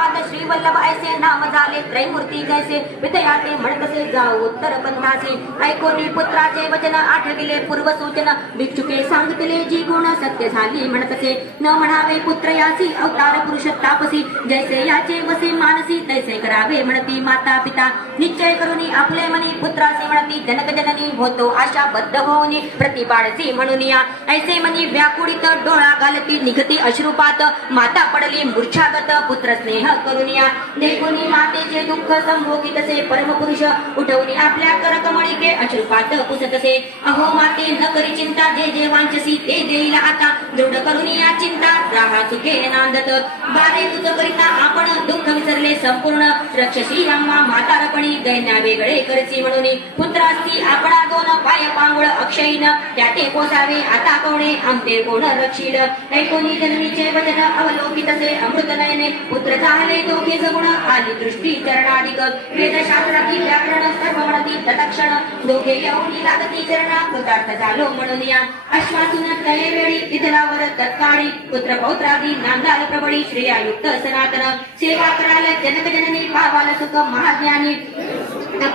पाद श्री वल्लभ ऐसे नाम झाले त्रैमूर्ती जैसे विदयाते म्हणतसे जाऊ उत्तर पंथासी ऐकोनी पुत्राचे वचन आठविले पूर्व सूचना भिक्षुके सांगितले जी गुण सत्य झाली म्हणतसे न म्हणावे पुत्र यासी अवतार पुरुष तापसी जैसे याचे वसे मानसी तैसे करावे म्हणती माता पिता निश्चय करुनी आपले मनी पुत्रासी म्हणती जनक जननी होतो आशा बद्ध होऊनी प्रतिपाडसी म्हणून ऐसे मनी व्याकुळित डोळा घालती निघती अश्रुपात माता पडली मूर्छागत पुत्र स्नेह करुनिया. देखुनी मातेचे दुःख संभोगितसे परमपुरुष उठवणी आपल्या करकमळिके अश्रुपात पुसतसे अहो माते न करी चिंता जे जे वांचसी ते देईल आता. दृढ करुनिया चिंता राहा सुखे नांदत. बारे तुझ करिता आपण दुःख विसर विसरले संपूर्ण रक्षसी आम्हा म्हातारपणी दैन्या वेगळे करसी म्हणून पुत्रास्ती आपणा दोन पाय पांगुळ अक्षयीन त्याते पोसावे आता कोणे आमते कोण रक्षील ऐकोनी जननीचे वचन अवलोकित असे अमृत नयने पुत्र झाले दोघे जगुण आली दृष्टी चरणाधिक. वेदशास्त्राची व्याकरण सर्व म्हणती तत्क्षण दोघे येऊनी लागती चरणा कृतार्थ झालो म्हणून या. अश्वासून तये वेळी तिथलावर तत्काळी पुत्र पौत्रादी नामदार प्रबळी श्रेयायुक्त सनातन. सेवा करायला जनक जननी पावाल सुख महाज्ञानी.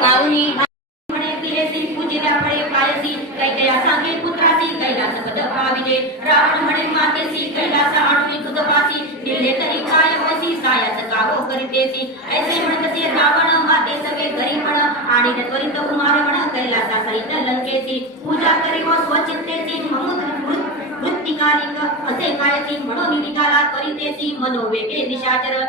पाहुनी म्हणे पायसी कैकया सांगे पुत्रासी कैलास पद रावण म्हणे मातेसी आणून दिले तरी काय सायास गावो करीतेसी. ऐसे म्हणतसे रावण माते सगळे घरी म्हण आणि त्वरित कुमार म्हण कैलासा सहित लंकेसी. पूजा असे कायसी म्हणून मनोवेगे निशाचर.